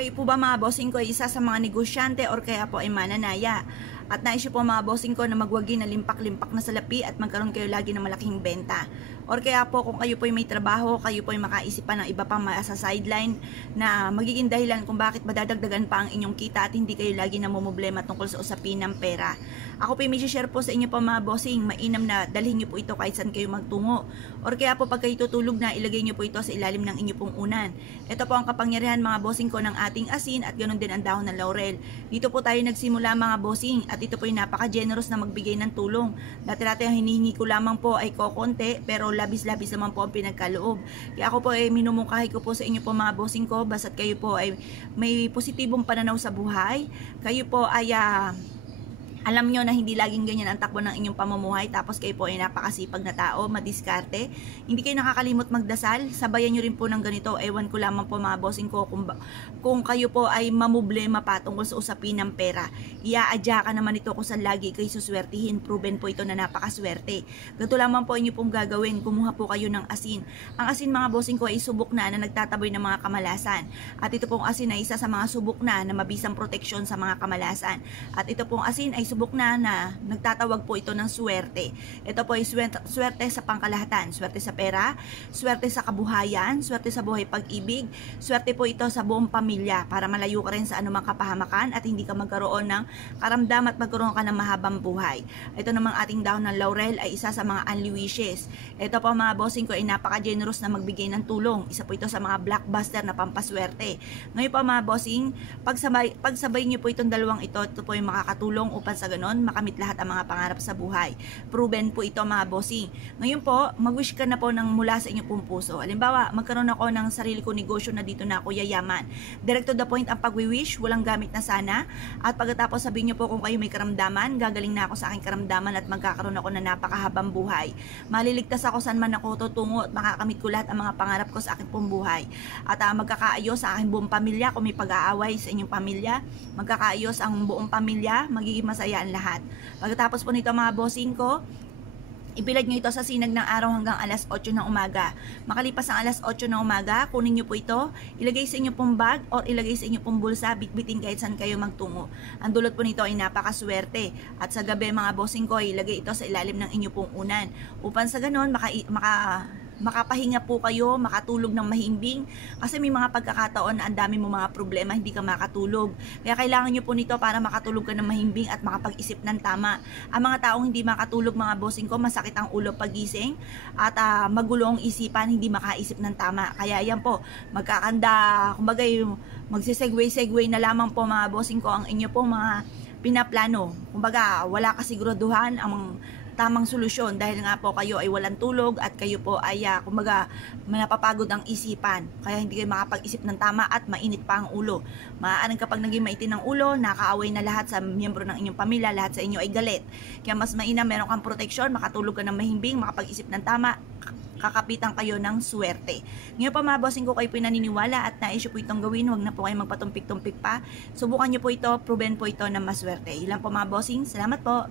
Kayo po ba mga bossing ko ay isa sa mga negosyante or kaya po ay mananaya? At nais po mga bossing ko na magwagi na limpak-limpak na salapi at magkaroon kayo lagi ng malaking benta. Or kaya po kung kayo po ay may trabaho, kayo po ay makaisip pa ng iba pang sa sideline na magiging dahilan kung bakit madadagdagan pa ang inyong kita at hindi kayo lagi namumblema tungkol sa usapin ng pera. Ako po ay may share po sa inyo po mga bossing, mainam na dalhin nyo po ito kahit saan kayo magtungo. Or kaya po pag kayo tutulog na, ilagay nyo po ito sa ilalim ng inyo pong unan. Ito po ang kapangyarihan mga bossing ko ng ating asin at ganoon din ang dahon ng laurel. Dito po tayo nagsimula mga bossing at ito po ay napaka-generous na magbigay ng tulong. Dati-dati ang hinihingi ko lamang po ay kokonti pero labis-labis naman po ang pinagkaloob. Kaya ako po ay minumungkahi ko po sa inyo po mga bossing ko basta't kayo po ay may positibong pananaw sa buhay. Kayo po ay alam nyo na hindi laging ganyan ang takbo ng inyong pamumuhay tapos kayo po ay napakasipag na tao, madiskarte. Hindi kayo nakakalimot magdasal. Sabayan nyo rin po ng ganito. Ewan ko lamang po mga bossing ko kung kayo po ay mamublema pa tungkol sa usapin ng pera. Iaadya ka naman ito kung saan lagi kayo suswertihin. Proven po ito na napakaswerte. Ganito lamang po inyo pong gagawin. Kumuha po kayo ng asin. Ang asin mga bossing ko ay subok na nagtataboy ng mga kamalasan. At ito pong asin ay isa sa mga subok na mabisang proteksyon sa mga kamalasan. At ito pong asin ay subok na nagtatawag po ito ng swerte. Ito po ay swerte sa pangkalahatan, swerte sa pera, swerte sa kabuhayan, swerte sa buhay pag-ibig, swerte po ito sa buong pamilya para malayo ka rin sa anumang kapahamakan at hindi ka magkaroon ng karamdam at magkaroon ka ng mahabang buhay. Ito namang ating dahon ng laurel ay isa sa mga unli wishes. Ito po mga bossing ko ay napaka-generous na magbigay ng tulong. Isa po ito sa mga blockbuster na pampaswerte. Ngayon po mga bossing, pagsabay niyo po itong dalawang ito po ay makakatulong upang sa ganon, makamit lahat ang mga pangarap sa buhay. Proven po ito mga bossing. Ngayon po, mag-wish ka na po ng mula sa inyong pong puso. Halimbawa, magkaroon ako ng sarili ko negosyo na dito na ako yayaman. Direct to the point ang pag-wish, walang gamit na sana. At pagkatapos sabihin niyo po kung kayo may karamdaman, gagaling na ako sa aking karamdaman at magkakaroon ako ng napakahabang buhay. Maliligtas ako saan man ako tutungo at makakamit ko lahat ang mga pangarap ko sa aking pong buhay. At magkakaayos sa aking buong pamilya kung may pag-aaway sa inyong pamilya. Magkakaayos ang buong pamilya, magiging masaya ang lahat. Pagkatapos po nito mga bossing ko, ibilad nyo ito sa sinag ng araw hanggang alas 8 ng umaga. Makalipas ang alas 8 ng umaga, kunin nyo po ito, ilagay sa inyo pong bag o ilagay sa inyo pong bulsa, bitbitin kahit saan kayo magtungo. Ang dulot po nito ay napakaswerte. At sa gabi mga bossing ko, ilagay ito sa ilalim ng inyo pong unan. Upang sa ganon, makapahinga po kayo, makatulog ng mahimbing kasi may mga pagkakataon na ang dami mo mga problema, hindi ka makatulog. Kaya kailangan nyo po nito para makatulog ka ng mahimbing at makapag-isip ng tama. Ang mga taong hindi makatulog mga bossing ko, masakit ang ulo pagising at magulo ang isipan, hindi makaisip ng tama. Kaya yan po, magkakanda, kumbaga magsisegue na lamang po mga bossing ko ang inyo po mga pinaplano. Kumbaga wala kasiguraduhan ang tamang solusyon dahil nga po kayo ay walang tulog at kayo po ay kumbaga napapagod ang isipan kaya hindi kayo makapag-isip ng tama at mainit pa ang ulo. Maaaring kapag naging maitin ang ulo, nakaaway na lahat sa miyembro ng inyong pamilya, lahat sa inyo ay galit. Kaya mas mainam meron kang proteksyon, makatulog ka ng mahimbing, makapag-isip ng tama, kakapitan kayo ng swerte. Ngayon pa mga bossing ko kayo po naniniwala at nais po itong gawin, huwag na po kayo magpatumpik-tumpik pa. Subukan nyo po ito, proven po ito na maswerte. Ilan po mga bossing, salamat po.